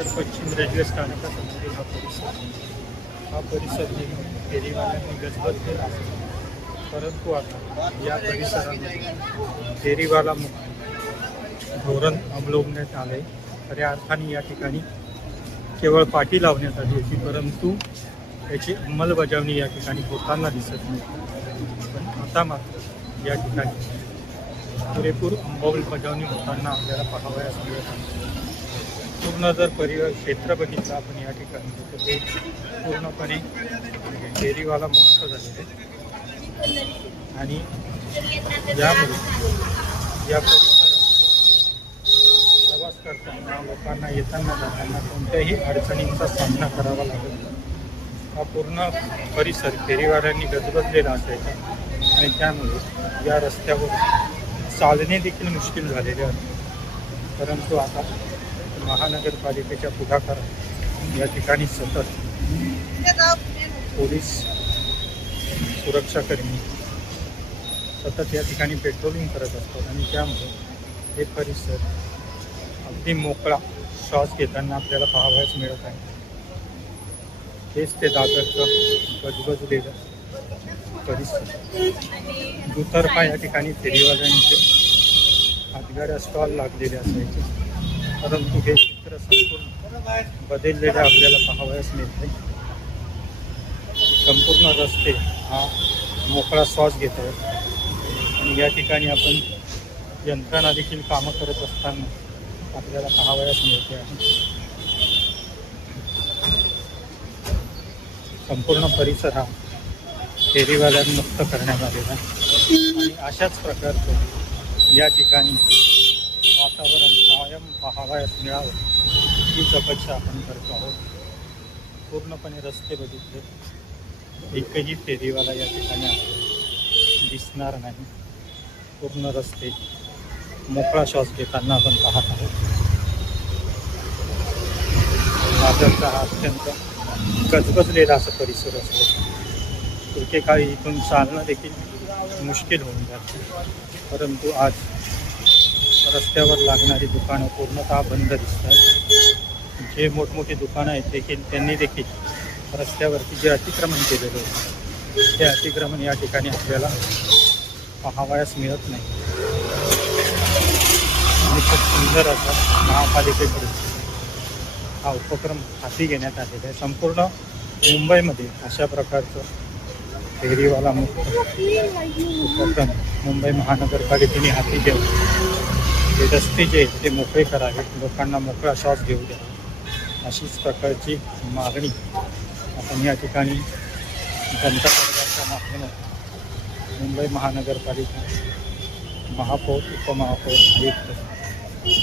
दादर पश्चिम रेल्वे स्थानकासमोरील हा परिसर फेरीवाल्यांनी गजबजलेला असेल, परंतु आता या परिसरामध्ये फेरीवाला धोरण अवलंबण्यात आले. खऱ्या अर्थाने या ठिकाणी केवळ पाठी लावण्यात आली होती, परंतु त्याची अंमलबजावणी या ठिकाणी होताना दिसत नाही. पण आता मात्र या ठिकाणी पुरेपूर अंमलबजावणी होताना आपल्याला पाहावयास मिळत आहे. पूर्ण जर क्षेत्र बघितलं आपण या ठिकाणी तर ते पूर्णपणे फेरीवाला मुक्त झालेले आणि यामुळे या परिसरात प्रवास करताना लोकांना येताना जाताना कोणत्याही अडचणींचा सामना करावा लागत नाही. हा पूर्ण परिसर फेरीवाल्यांनी गजबजलेला असायचा आणि त्यामुळे या रस्त्यावर चालणे देखील मुश्किल झालेले आहे. परंतु आता महानगरपालिकेच्या पुढाकारात या ठिकाणी सतत पोलीस सुरक्षाकर्मी सतत या ठिकाणी पेट्रोलिंग करत असतात आणि त्यामुळे हे परिसर अगदी मोकळा श्वास घेताना आपल्याला पाहावयास मिळत आहे. हेच ते दादरचं गजबजलेलं परिसर. दुतर्फा या ठिकाणी फेरीवाल्यांचे हातगाड्या स्टॉल लागलेले असायचे, परंतु हे चित्र संपूर्ण बदललेले आपल्याला पाहावयास मिळते. संपूर्ण रस्ते हा मोकळा श्वास घेत आहेत आणि या ठिकाणी आपण यंत्रणा देखील कामं करत असताना आपल्याला पाहावयास मिळते आहे. संपूर्ण परिसर हा फेरीवाल्यांमुक्त करण्यात आलेला आहे आणि अशाच प्रकारचं या ठिकाणी वातावरण कायम पाहावयास मिळावं हीच अपेक्षा आपण करतो आहोत. पूर्णपणे रस्ते बघितले एकही फेरीवाला या ठिकाणी दिसणार नाही. पूर्ण रस्ते मोकळा श्वास घेताना आपण पाहत आहोत. दादरचा हा अत्यंत गजबजलेला असा परिसर असतो. एकेकाळी इथून चालणं देखील मुश्किल होऊन जाते, परंतु आज रस्त्यावर लागणारी दुकानं पूर्णतः बंद दिसत आहेत. जे मोठमोठी दुकानं आहेत देखील त्यांनी देखील रस्त्यावरती जे अतिक्रमण केलेलं आहे ते अतिक्रमण या ठिकाणी आपल्याला पाहावयास मिळत नाही. आणि खूप सुंदर असा महापालिकेकडून हा उपक्रम हाती घेण्यात आलेला आहे. संपूर्ण मुंबईमध्ये अशा प्रकारचं फेरीवाला मुक्त उपक्रम मुंबई महानगरपालिकेने हाती घेऊन ते रस्ते जे आहेत ते मोकळे करावेत, लोकांना मोकळा श्वास घेऊ द्यावा, अशीच प्रकारची मागणी आपण या ठिकाणी जनता दरबारच्या माध्यमातून मुंबई महानगरपालिका महापौर, उपमहापौर, आयुक्त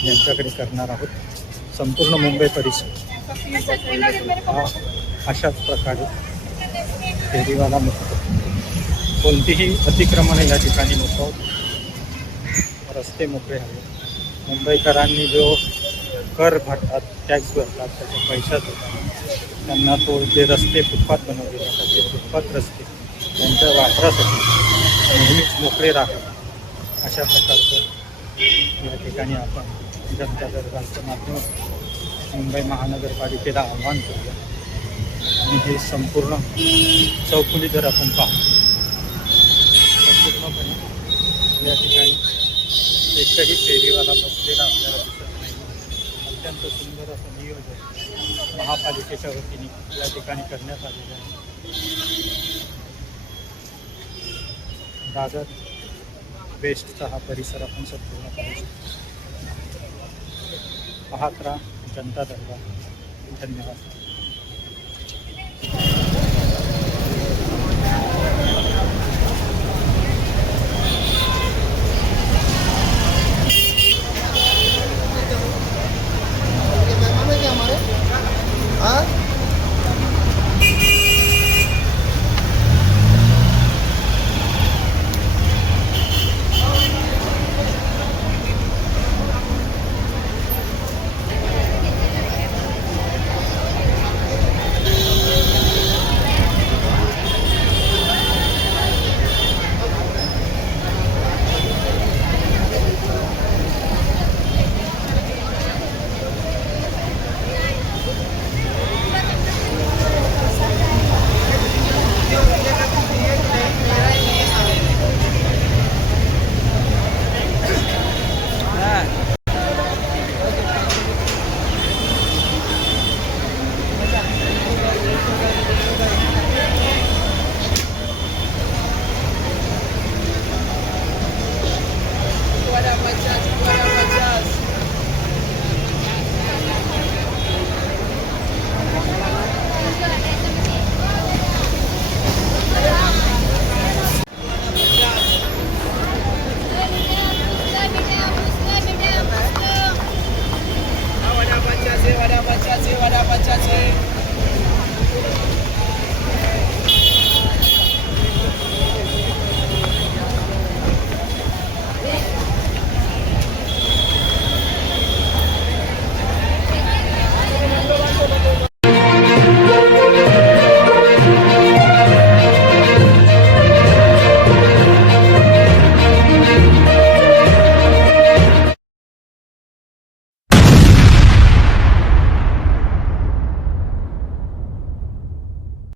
यांच्याकडे करणार आहोत. संपूर्ण मुंबई परिसर हा अशाच प्रकारे फेरीवाला मुक्त, कोणतीही अतिक्रमणे या ठिकाणी नको, रस्ते मोकळे हवे. मुंबईकरांनी जो कर भरतात, टॅक्स भरतात, त्याचा पैसा देतात, त्यांना तो जे रस्ते फुटपाथ बनवले जातात ते फुटपाथ रस्ते त्यांच्या वापरासाठी नेहमीच मोकळे राहतात. अशा प्रकारचं या ठिकाणी आपण जनता दरबारच्या माध्यमातून मुंबई महानगरपालिकेला आव्हान करूया. आणि हे संपूर्ण चौफुली जर आपण पाहतो तर पूर्णपणे या ठिकाणी एकही फेरीवाला बसलेला आपल्याला दिसत नाही. अत्यंत सुंदर असं नियोजन महापालिकेच्या वतीने या ठिकाणी करण्यात आलेलं आहे. दादर वेस्टचा हा परिसर आपण संपूर्ण पाहू शकतो. पाहत राहा जनता दरबार. धन्यवाद.